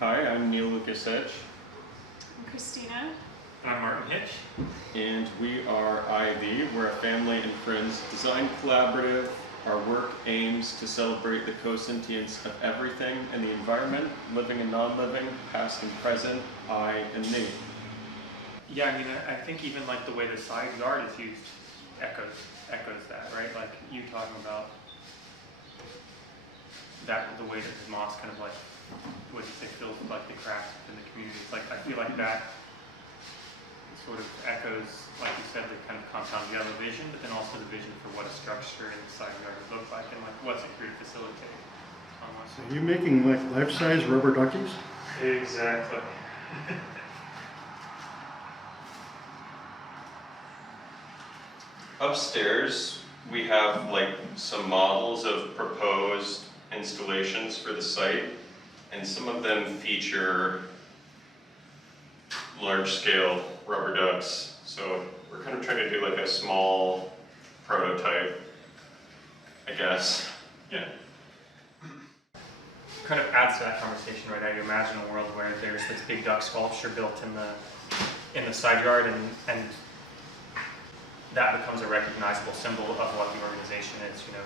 Hi, I'm Neil Lucas Edge. I'm Christina. And I'm Martin Hitch. And we are IV. We're a family and friends design collaborative. Our work aims to celebrate the co-sentience of everything in the environment, living and non-living, past and present, I and me. Yeah, I mean, I think even like the way the side yard is used echoes that, right? Like you talking about that, the way that the moss kind of like, what you say, fills like the cracks in the community. It's like, I feel like that sort of echoes, like you said, the kind of compound yellow vision, but then also the vision for what a structure in the side yard would look like and like what's it here to facilitate. So you're making like life-size rubber duckies? Exactly. Upstairs, we have like some models of proposed installations for the site, and some of them feature large-scale rubber ducks. So we're kind of trying to do like a small prototype, I guess. Yeah. Kind of adds to that conversation, right? I imagine a world where there's this big duck sculpture built in the side yard, and that becomes a recognizable symbol of what the organization is. You know,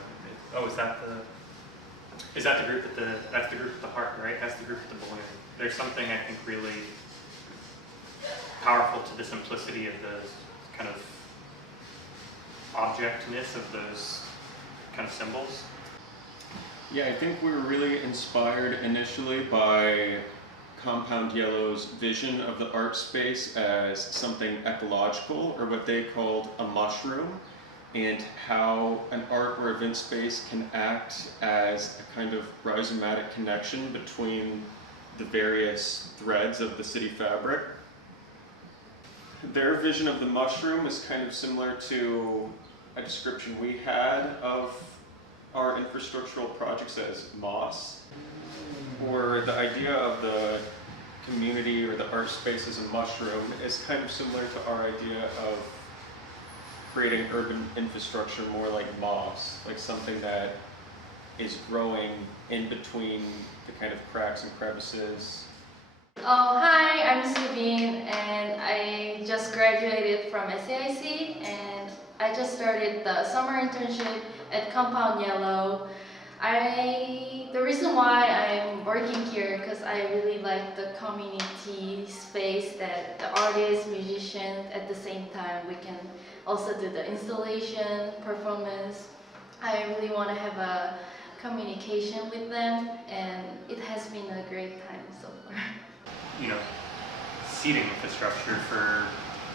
oh, is that the group that's the group at the heart, right? That's the group at the balloon. There's something I think really powerful to the simplicity of the kind of objectness of those kind of symbols. Yeah, I think we were really inspired initially by Compound Yellow's vision of the art space as something ecological, or what they called a mushroom, and how an art or event space can act as a kind of rhizomatic connection between the various threads of the city fabric. Their vision of the mushroom is kind of similar to a description we had of our infrastructural projects as moss, or the idea of the community or the art space as a mushroom is kind of similar to our idea of creating urban infrastructure more like moss, like something that is growing in between the kind of cracks and crevices. Hi, I'm Subin, and I just graduated from SAIC, and I just started the summer internship at Compound Yellow. The reason why I'm working here because I really like the community space that the artists, musicians, at the same time we can also do the installation, performance. I really want to have a communication with them, and it has been a great time so far. You know, seating infrastructure for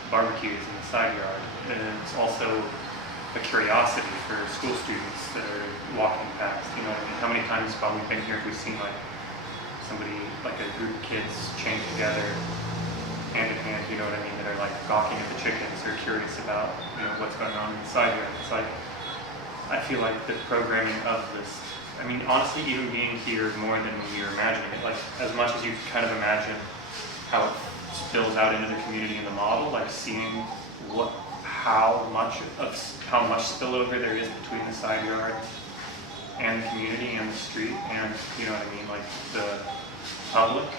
barbecues in the side yard, and it's also a curiosity for school students that are walking past. You know what I mean? How many times while we've been here have we seen like somebody, like a group of kids chained together, hand in hand, you know what I mean, that are like gawking at the chickens or curious about, you know, what's going on in the side yard. It's like, I feel like the programming of this, I mean, honestly, even being here is more than we were imagining it. Like, as much as you kind of imagine how it spills out into the community in the model, like seeing how much spillover there is between the side yard and the community and the street, and you know what I mean, like the public,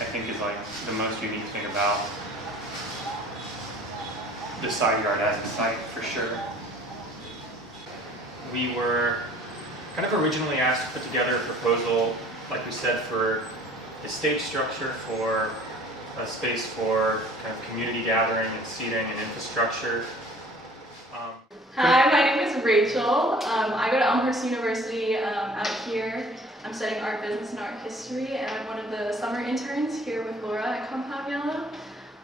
I think is like the most unique thing about the side yard as a site, for sure. We were kind of originally asked to put together a proposal, like we said, for a stage structure, for a space for kind of community gathering and seating and infrastructure. Hi, my name is Rachel. I go to Elmhurst University out here. I'm studying art business and art history, and I'm one of the summer interns here with Laura at Compound Yellow.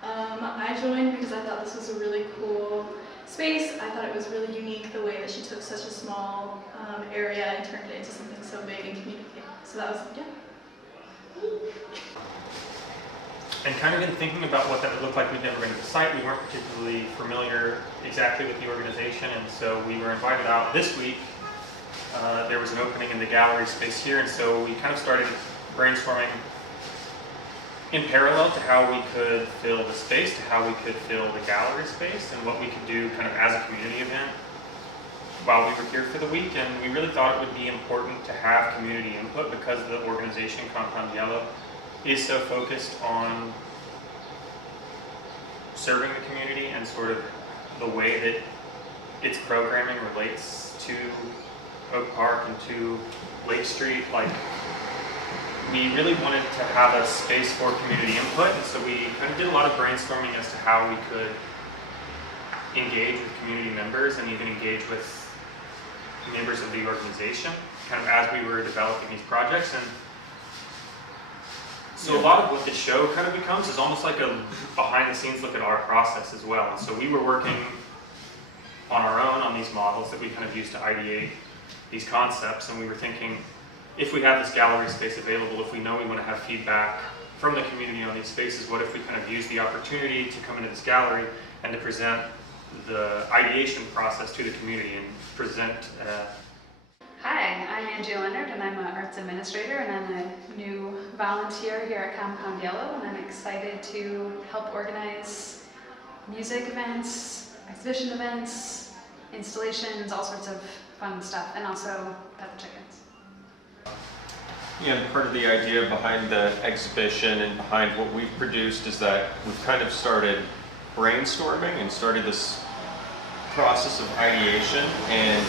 I joined because I thought this was a really cool space. I thought it was really unique the way that she took such a small area and turned it into something so big and communicating. So that was, yeah. And kind of in thinking about what that would look like, we'd never been to the site, we weren't particularly familiar exactly with the organization, and so we were invited out this week. There was an opening in the gallery space here, and so we kind of started brainstorming in parallel to how we could fill the space, to how we could fill the gallery space, and what we could do kind of as a community event while we were here for the week. And we really thought it would be important to have community input because the organization, Compound Yellow, is so focused on serving the community and sort of the way that its programming relates to Oak Park and to Lake Street. Like, we really wanted to have a space for community input, and so we kind of did a lot of brainstorming as to how we could engage with community members and even engage with members of the organization, kind of as we were developing these projects. And so a lot of what this show kind of becomes is almost like a behind-the-scenes look at our process as well. And so we were working on our own on these models that we kind of used to ideate these concepts, and we were thinking, if we have this gallery space available, if we know we want to have feedback from the community on these spaces, what if we kind of use the opportunity to come into this gallery and to present the ideation process to the community and present Hi, I'm Angie Leonard, and I'm an arts administrator, and I'm a new volunteer here at Compound Yellow, and I'm excited to help organize music events, exhibition events, installations, all sorts of fun stuff, and also pet the chickens. Yeah, and part of the idea behind the exhibition and behind what we've produced is that we've kind of started brainstorming and started this process of ideation, and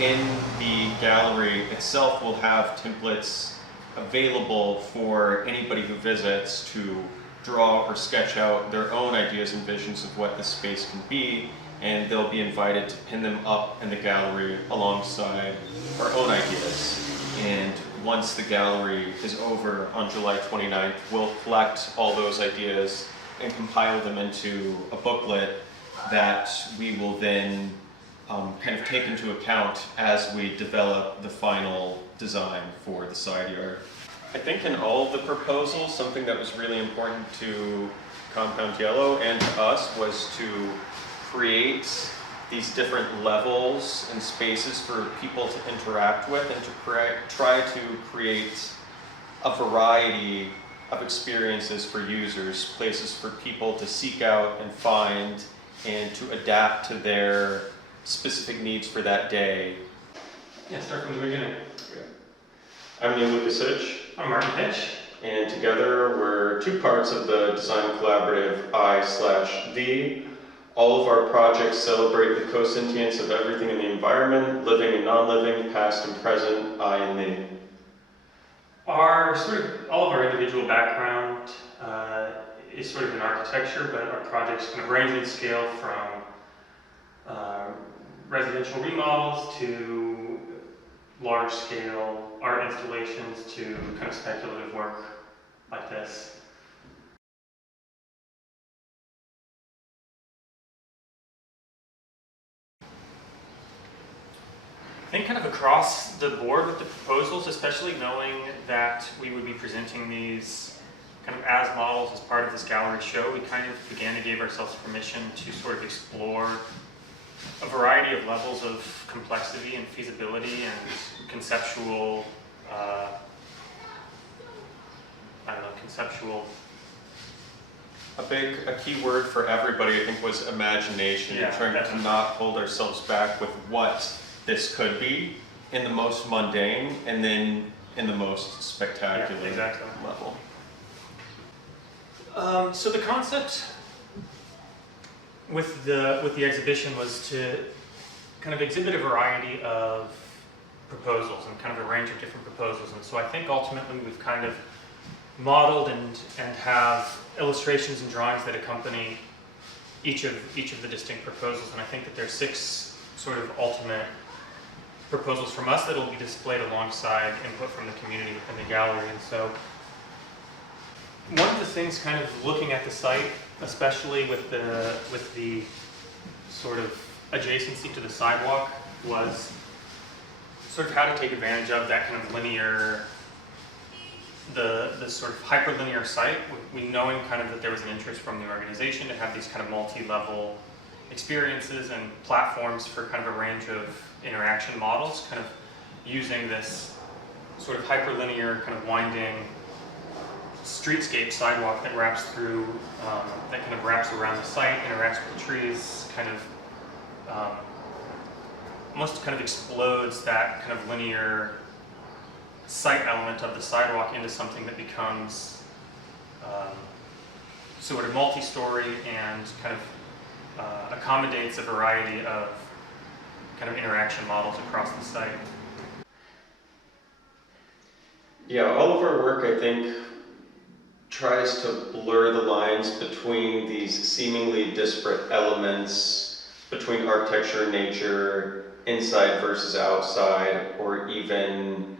in the gallery itself we'll have templates available for anybody who visits to draw or sketch out their own ideas and visions of what the space can be, and they'll be invited to pin them up in the gallery alongside our own ideas. And once the gallery is over on July 29th, we'll collect all those ideas and compile them into a booklet that we will then kind of take into account as we develop the final design for the side yard. I think in all of the proposals, something that was really important to Compound Yellow and to us was to create these different levels and spaces for people to interact with, and to try to create a variety of experiences for users, places for people to seek out and find and to adapt to their specific needs for that day. Yeah, start from the beginning. I'm Neil Lukasich, I'm Martin Pitch. and together we're two parts of the design collaborative I/the. All of our projects celebrate the co-sentience of everything in the environment, living and non-living, past and present, I and thee. Our all of our individual background is sort of in architecture, but our projects kind of range in scale from residential remodels to large-scale art installations to kind of speculative work like this. I think kind of across the board with the proposals, especially knowing that we would be presenting these kind of as models as part of this gallery show, we kind of began to give ourselves permission to sort of explore a variety of levels of complexity and feasibility and conceptual, A key word for everybody, I think, was imagination. Yeah, and trying to definitely. not hold ourselves back with what this could be in the most mundane and then in the most spectacular Yeah, exactly. level. So the concept with the exhibition was to kind of exhibit a variety of proposals and kind of a range of different proposals. And so I think ultimately we've kind of modeled and have illustrations and drawings that accompany each of the distinct proposals. And I think that there's 6 sort of ultimate proposals from us that will be displayed alongside input from the community within the gallery. And so one of the things kind of looking at the site, especially with the sort of adjacency to the sidewalk, was sort of how to take advantage of that kind of linear, the sort of hyperlinear site, we knowing kind of that there was an interest from the organization to have these kind of multi-level experiences and platforms for kind of a range of interaction models, kind of using this sort of hyperlinear kind of winding streetscape sidewalk that wraps through, that kind of wraps around the site, interacts with the trees, kind of almost kind of explodes that kind of linear site element of the sidewalk into something that becomes sort of multi-story and kind of accommodates a variety of kind of interaction models across the site. Yeah, all of our work, I think, tries to blur the lines between these seemingly disparate elements between architecture and nature, inside versus outside, or even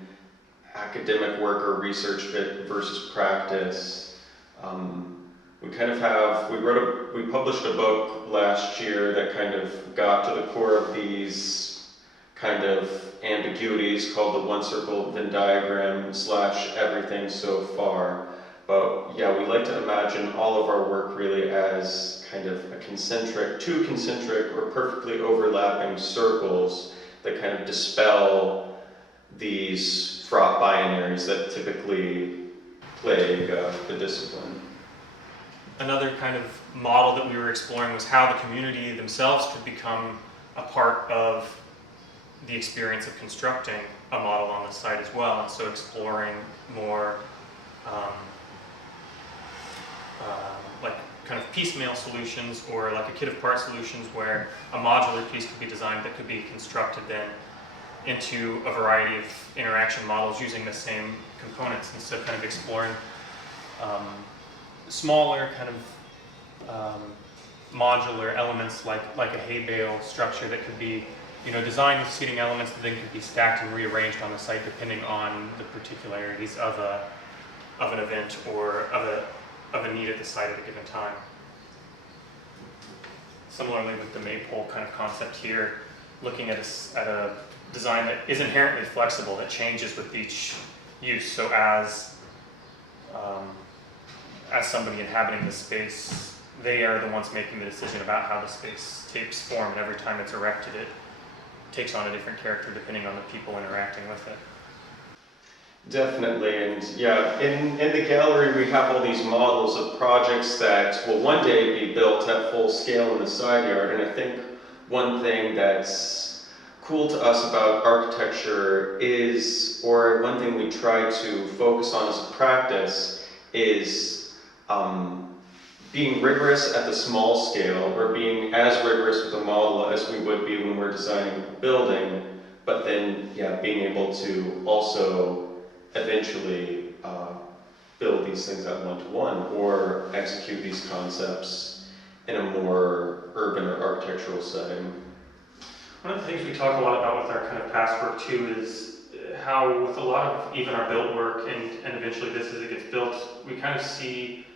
academic work or research versus practice. We published a book last year that kind of got to the core of these kind of ambiguities, called the one circle Venn diagram / everything so far. But yeah, we like to imagine all of our work really as kind of two concentric or perfectly overlapping circles that kind of dispel these fraught binaries that typically plague the discipline. Another kind of model that we were exploring was how the community themselves could become a part of the experience of constructing a model on the site as well. And so exploring more like kind of piecemeal solutions, or like a kit of parts solutions where a modular piece could be designed that could be constructed then into a variety of interaction models using the same components. And so kind of exploring smaller kind of modular elements like a hay bale structure that could be designed with seating elements that then could be stacked and rearranged on the site depending on the particularities of an event or of a need at the site at a given time. Similarly with the maypole kind of concept here, looking at a design that is inherently flexible, that changes with each use. So as somebody inhabiting the space, they are the ones making the decision about how the space takes form, and every time it's erected it takes on a different character depending on the people interacting with it. Definitely, and yeah, in the gallery we have all these models of projects that will one day be built at full scale in the side yard, and I think one thing that's cool to us about architecture is, or one thing we try to focus on as a practice, is being rigorous at the small scale, or being as rigorous with a model as we would be when we're designing a building, but then being able to also eventually build these things at one-to-one, or execute these concepts in a more urban or architectural setting. One of the things we talk a lot about with our kind of past work too is how with a lot of even our built work and eventually this as it gets built, we kind of see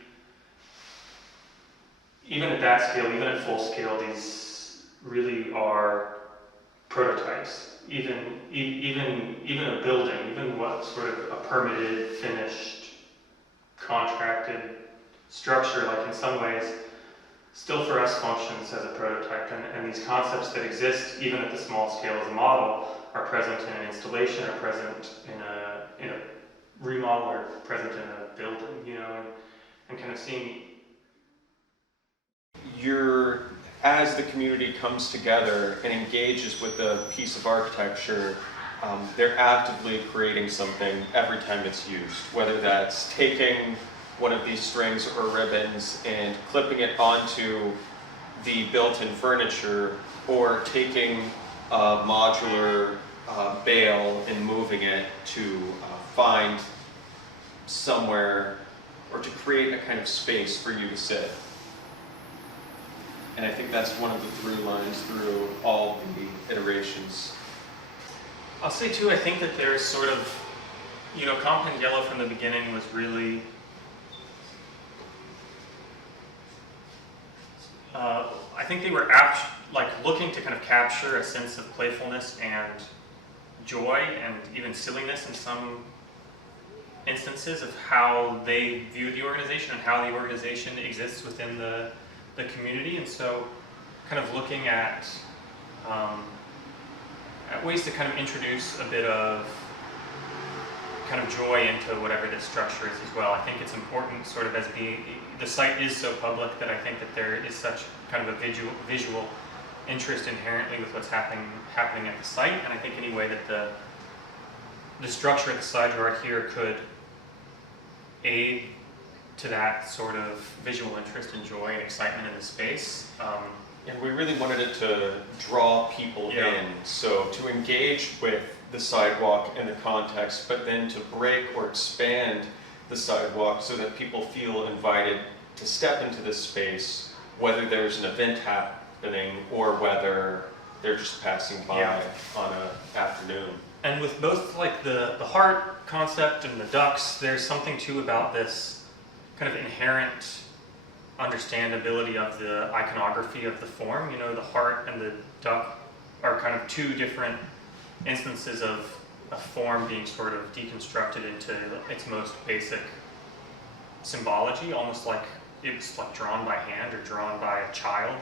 even at that scale, even at full scale, these really are prototypes. Even a building, even what sort of a permitted, finished, contracted structure, like in some ways, still for us functions as a prototype. And these concepts that exist, even at the small scale as a model, are present in an installation, are present in a remodel, or present in a building, and kind of seeing. As the community comes together and engages with a piece of architecture, they're actively creating something every time it's used, whether that's taking one of these strings or ribbons and clipping it onto the built-in furniture, or taking a modular bale and moving it to find somewhere, or to create a kind of space for you to sit. And I think that's one of the through lines through all the iterations. I'll say too, I think that there's sort of, Compound Yellow from the beginning was really, I think they were looking to kind of capture a sense of playfulness and joy and even silliness in some instances of how they view the organization and how the organization exists within the community. And so kind of looking at ways to kind of introduce a bit of kind of joy into whatever this structure is as well. I think it's important sort of as the site is so public that I think that there is such kind of a visual interest inherently with what's happening at the site. And I think any way that the structure at the side yard here could aid to that sort of visual interest and joy and excitement in the space. And we really wanted it to draw people Yeah. in, so to engage with the sidewalk and the context, but then to break or expand the sidewalk so that people feel invited to step into this space, whether there's an event happening or whether they're just passing by Yeah. on an afternoon. And with both like the heart concept and the ducks, there's something too about this kind of inherent understandability of the iconography of the form. You know, the heart and the duck are kind of two different instances of a form being sort of deconstructed into its most basic symbology, almost like it's like drawn by hand or drawn by a child.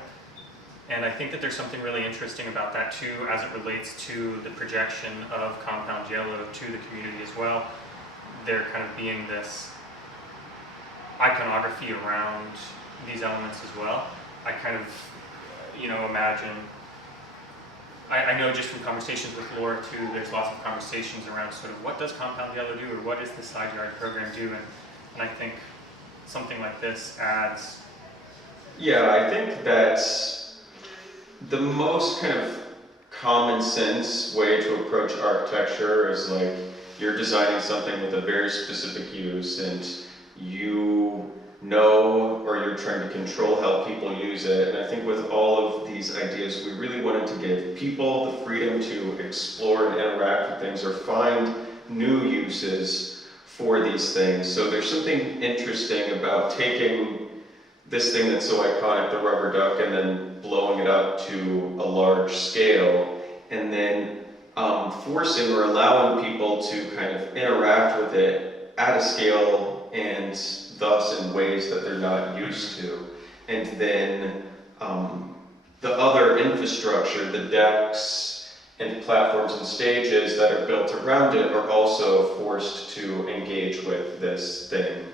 And I think that there's something really interesting about that too, as it relates to the projection of Compound Yellow to the community as well. There kind of being this iconography around these elements as well. I kind of, you know, imagine, I know just from conversations with Laura too, there's lots of conversations around sort of what does Compound Yellow do, or what does the Side Yard program do, and I think something like this adds. Yeah, I think that's the most kind of common sense way to approach architecture is like you're designing something with a very specific use and you know, or you're trying to control how people use it. And I think with all of these ideas, we really wanted to give people the freedom to explore and interact with things or find new uses for these things. So there's something interesting about taking this thing that's so iconic, the rubber duck, and then blowing it up to a large scale, and then forcing or allowing people to kind of interact with it at a scale and thus in ways that they're not used to. And then the other infrastructure, the decks and platforms and stages that are built around it are also forced to engage with this thing.